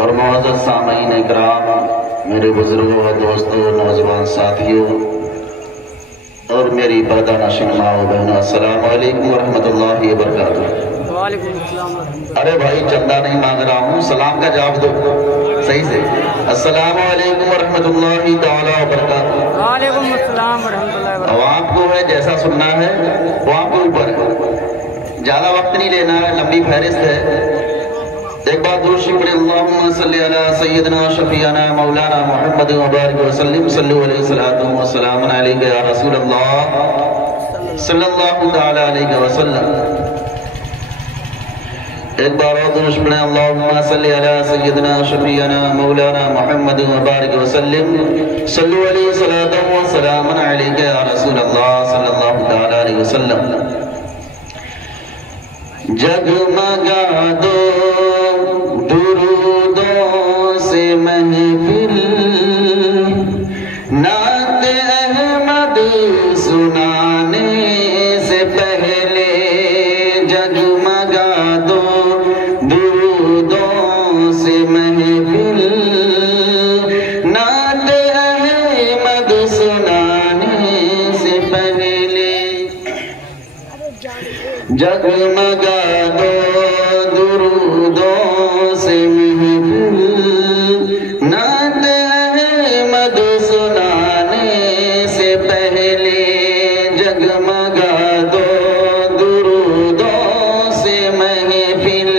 اور معزز سامعین اکرام، میرے بزرگوں و دوستوں، نوجوان ساتھیوں اور میری پردہ نشین ماں و بہنوں، السلام علیکم ورحمۃ اللہ وبرکاتہ۔ وعلیکم السلام ورحمۃ اللہ۔ ارے بھائی چندہ نہیں مانگ رہا ہوں، سلام کا جواب دو صحیح سے۔ السلام علیکم ورحمۃ اللہ تعالی وبرکاتہ۔ وعلیکم السلام ورحمۃ اللہ وبرکاتہ۔ عوام کو ہے جیسا سننا ہے وہ آپ کے اوپر ہے، زیادہ وقت نہیں لینا ہے، لمبی فہرست ہے۔ ایک بات درود شریف پڑھیں، اللہم صلی علی سیدنا شفیعنا مولانا محمد وبارک وسلم، صلو علیہ السلام علیکہ یا رسول اللہ صلی اللہ تعالی علیہ وسلم۔ ایک بار اور درود شریف پڑھیں، اللہم صلی علی سیدنا شفیعنا مولانا محمد وبارک وسلم، صلو علیہ السلام علیکہ یا رسول اللہ صلی اللہ تعالی علیہ وسلم۔ جگمگا دو درودوں سے محفل، نعت احمد سنانے سے پہلے، جگمگا دو درودوں سے محفل، نعت احمد سنانے سے پہلے، جگمگا دو درودوں سے محفل، نعت احمد سنانے سے پہلے، جگمگا دو درودوں سے محفل،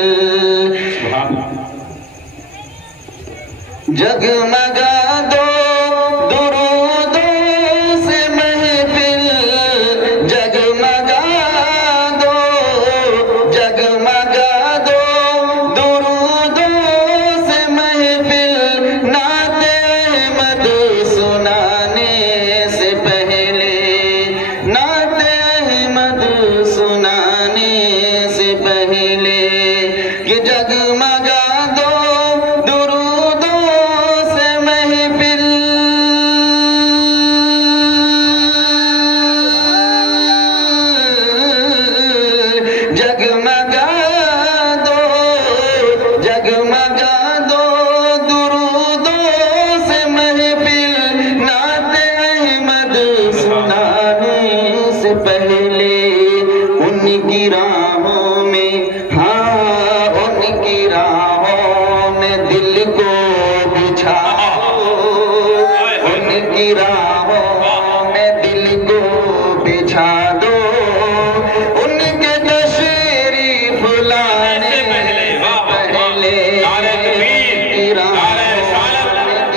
جگمگا دو درودوں سے محفل، جگمگا جگمگا دو درودوں سے محفل، نعت احمد سنانے سے پہلے، نعت احمد سنانے سے پہلے، کہ جگمگا دو درودوں سے محفل، جگمگا دو درودوں سے محفل، نعت احمد سنانے سے پہلے، ان کی راہوں میں، ہاں ان کی راہوں میں دل کو بچھاؤ، ان کی راہوں میں دل کو بچھا دو، ان کے تشریف لانے سے پہلے،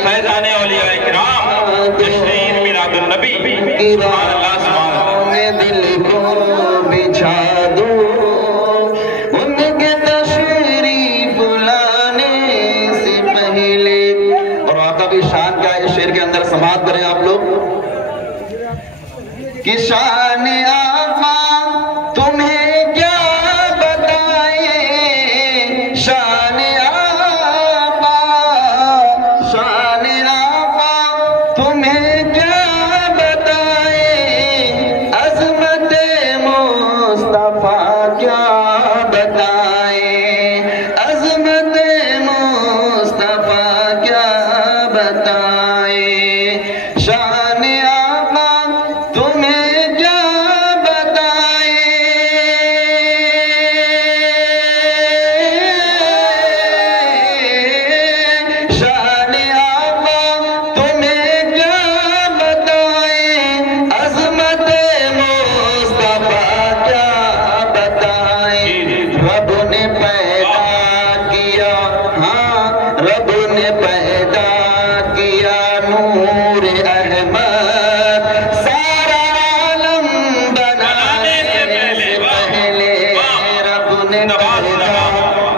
فیضان اولیاء اکرام، تشریف میلاد النبی، سبحان اللہ سبحان اللہ، میں دل کو بچھا دو، ان کے تشریف لانے سے پہلے۔ اور آقا کی شان کا اس شعر کے اندر سماعت کریں آپ لوگ کہ شان آقا تمہیں کیا بتائیں، شان آقا تمہیں کیا بتائیں، عظمت مصطفیٰ کیا بتائیں، عظمت مصطفیٰ کیا بتائیں، شان آقا تمہیں کیا بتائیں، شان آقا تمہیں کیا بتائیں، عظمت مصطفیٰ کیا بتائیں، رب نے پیدا کیا، ہاں رب نے پیدا کیا نور احمد، سارا عالم بنانے سے پہلے، رب نے پیدا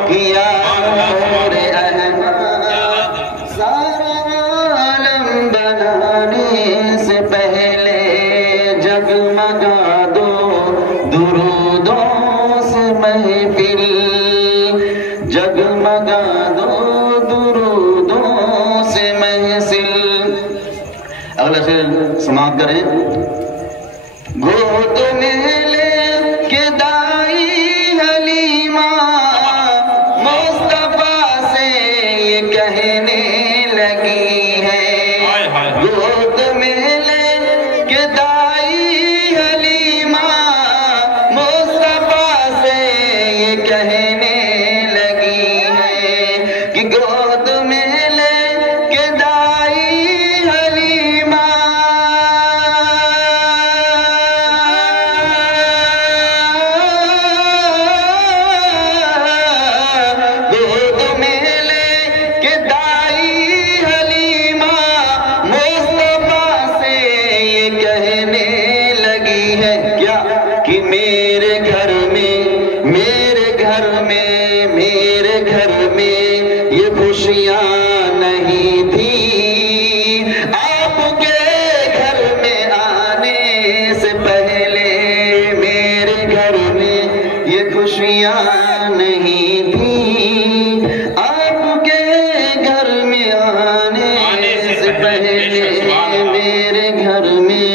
کیا نور احمد، سارا عالم بنانے سے پہلے، جگمگا دو درودوں سے محفل، جگمگا دو درودوں سے محفل۔ اگلا شعر سماعت کریں، گود میں لے کے دائی حلیمہ، مصطفیٰ سے یہ خوشیاں نہیں تھی آپ کے گھر میں آنے سے پہلے، میرے گھر میں یہ خوشیاں نہیں تھی آپ کے گھر میں آنے سے پہلے، میرے گھر میں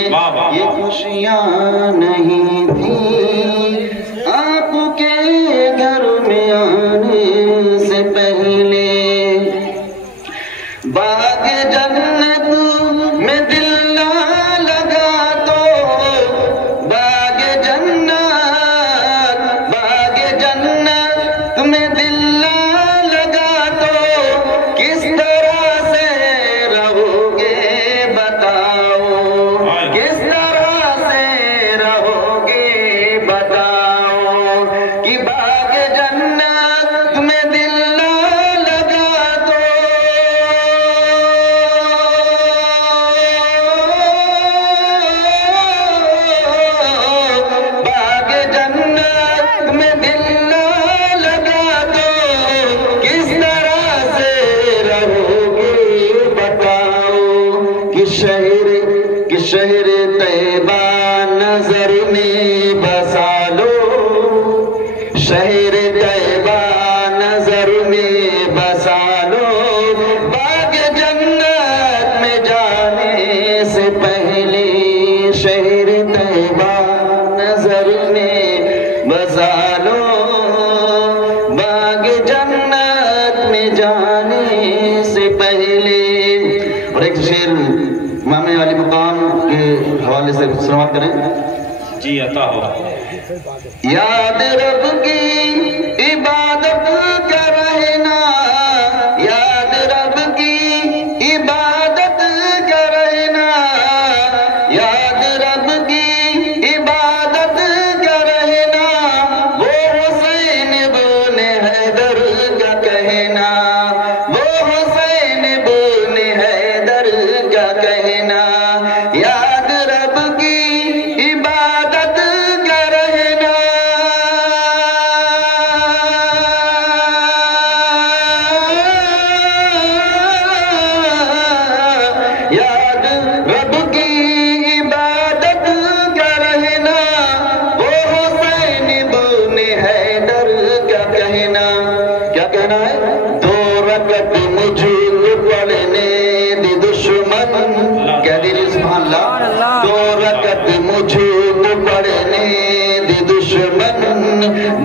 یہ خوشیاں نہیں تھی آپ کے گھر میں آنے سے پہلے۔ باغ جنت میں دل نہ لگا تو، باغ جنت میں دل نہ لگا تو کس طرح سے رہو گے بتاؤ، کس طرح سے رہو گے بتاؤ، کہ باغ جنت میں دل نہ لگا تو باغ جنت میں دل نہ لگا تو کس طرح سے رہو گے بتاؤ، کہ شہر طیبہ نظر میں بسا لو، شہر طیبہ نظر میں بسا لو، باغ جنت میں جانے سے پہلے، شہر طیبہ نظر میں بسا لو، باغ جنت میں جانے سے پہلے۔ اور ایک شعر امام علی مقام کے حوالے سے سماعت کریں۔ جی عطا ہو۔ یاد رب کی عبادت کا رہنا، یاد رب کی عبادت کا رہنا، یاد رب کی عبادت کا رہنا، وہ حسین ابن حیدر کا کہنا، وہ حسین ابن حیدر کا کہنا، یاد رب کی عبادت کا رہنا، یاد رب کی عبادت کا رہنا، وہ حسین ابن حیدر کا کہنا۔ کیا کہنا ہے؟ 2 رکعت مجھے پڑھنے دی دشمن، کہہ دیجیے سبحان اللہ۔ 2 رکعت مجھے پڑھنے دی دشمن،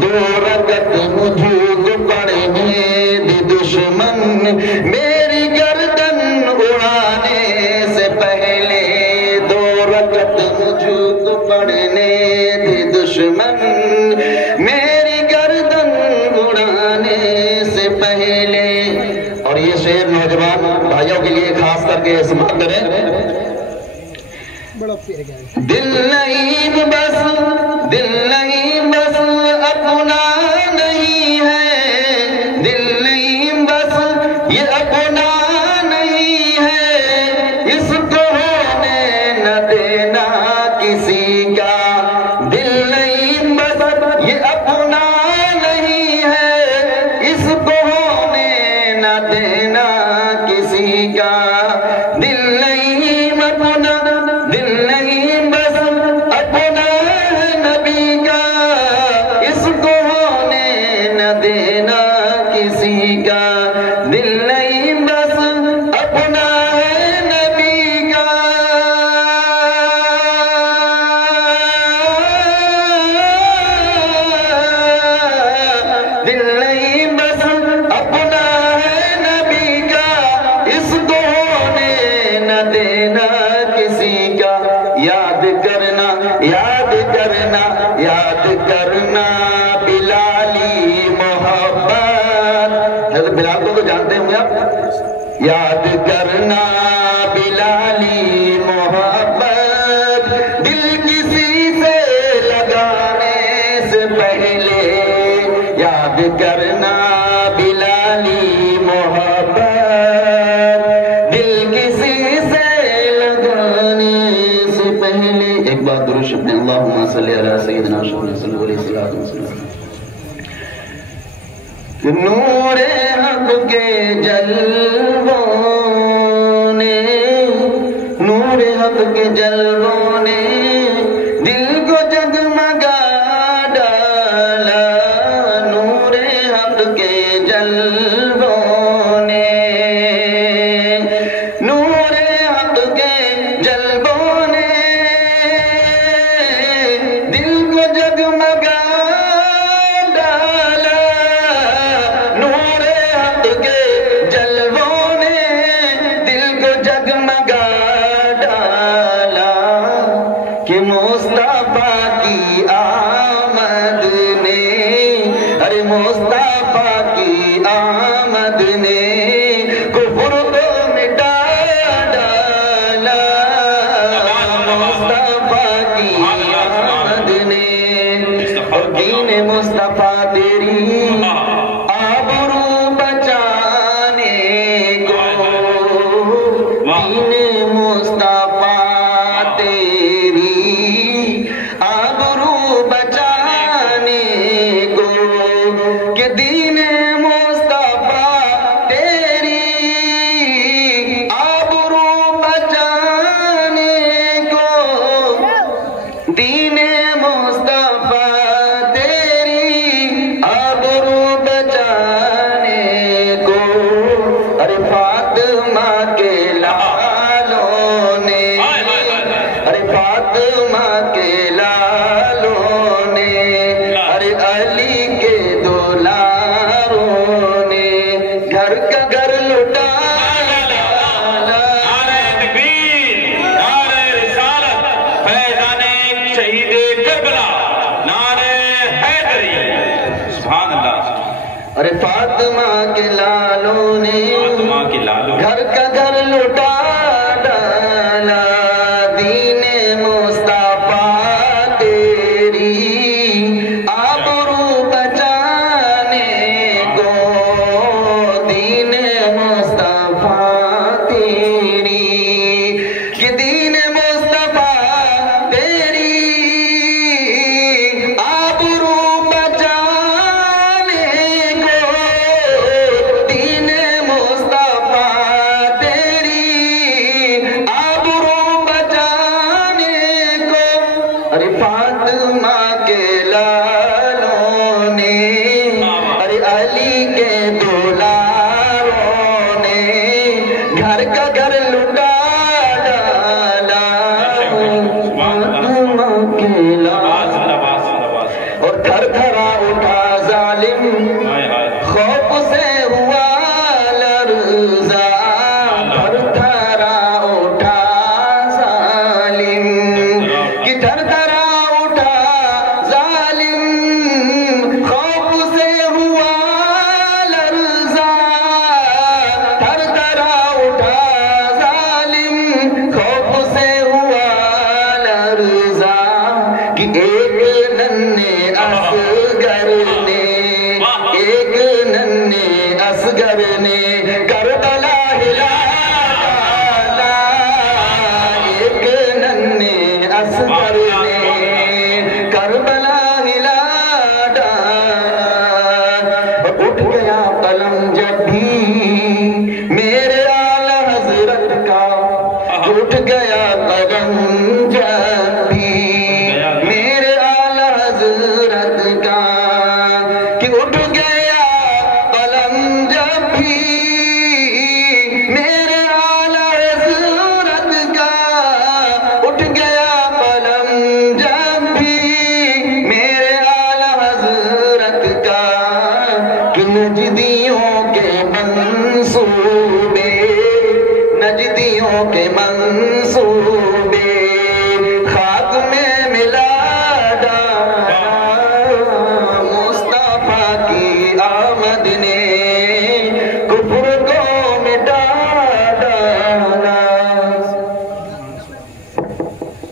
2 رکعت مجھے پڑھنے دی دشمن، میری گردن اڑانے سے پہلے، 2 رکعت مجھے پڑھنے دی دشمن، میری گردن اڑانے سے پہلے۔ اور یہ شعر نوجوان بھائیوں کے لیے خاص کر کے سماعت کریں۔ دل نہیں بس، دل نہیں بس اپنا نہیں ہے، دل نہیں بس یہ اپنا نہیں ہے، اس کو ہونے نہ دینا کسی کا، دل نہیں بس یہ اپنا نہیں ہے، اس کو ہونے نہ دینا کسی کا، دل نہیں اپنا، دل نہیں بس اپنا ہے نبی کا، اس کو ہونے نہ دینا کسی کا، دل نہیں بس اپنا ہے نبی کا، دل نہیں بس اپنا ہے نبی کا، اس کو ہونے نہ دینا کسی کا، یاد کرنا، یاد کرنا، یاد کرنا بلالی محبت، حضرت بلال کو تو جانتے ہوں گے آپ، یاد کرنا بلالی محبت، دل کسی سے لگانے سے پہلے، یاد کرنا بلالی محبت، دل کسی سے لگانے سے پہلے۔ ایک بات درود شریف میں اللہم صلی علی سیدنا صلی اللہ علیہ وسلم، نور حق کے جلووں نے، نور حق کے جلووں نے دل کو جگمگا ڈالا، نور حق کے جلووں نے، نور حق کے جلووں نے دل کو جگمگا ڈالا، نور حق کے جلووں نے دل کو جگمگا ڈالا، کہ مصطفیٰ کی آمد نے، ارے مصطفیٰ کی آمد نے کفر کو مٹا ڈالا، مصطفیٰ کی آمد نے، اور دین مصطفیٰ تیری آبرو بچانے کو، دین مصطفیٰ تیری آبرو بچانے کو، کہ دین مصطفیٰ تیری آبرو بچانے کو، دین مصطفیٰ تیری آبرو بچانے کو، ارے فاطمہ کے لالوں نے، ارے فاطمہ کے لالوں نے، ارے علی کے دولاروں نے گھر کا گھر لٹا ڈالا، نعرہ تکبیر، نعرہ رسالت، فیضان شہید کربلا، نعرہ حیدری، سبحان اللہ، ارے فاطمہ کے لالوں نے فاطمہ کے لالوں گھر کا گھر لٹا ڈالا، دین مصطفیٰ تیری آبرو بچانے کو، دین مصطفیٰ تیری، کہ دین مصطفیٰ تیری آبرو بچانے کو، دین مصطفیٰ تیری آبرو بچانے کو، ارے فاطمہ کے لالوں نے، ارے علی کے دولاروں نے گھر کا گھر لٹا ڈالا، فاطمہ کے لالوں، اور تھر تھرا اٹھا ظالم خوف سے ہوا لرزا، تھر تھرا اٹھا ظالم، کہ تھر تھرا اٹھا ظالم خوف سے ہوا لرزا، تھر تھرا اٹھا ظالم خوف سے ہوا لرزا، کہ ایک ننھے اصغر نے، ایک ننھے اصغر نے کربلا ہلا ڈالا، ایک ننھے اصغر نے کربلا ہلا ڈالا، اٹھ گیا قلم جب بھی میرے اعلی حضرت کا، اٹھ گیا قلم جب بھی میرے اعلی حضرت کا، کہ اٹھ گیا قلم جب بھی میرے اعلی حضرت کا، اٹھ گیا قلم جب بھی میرے اعلی حضرت کا، کہ نجدیوں کے منصوبے، نجدیوں کے منصوبے خاک میں ملا ڈالا،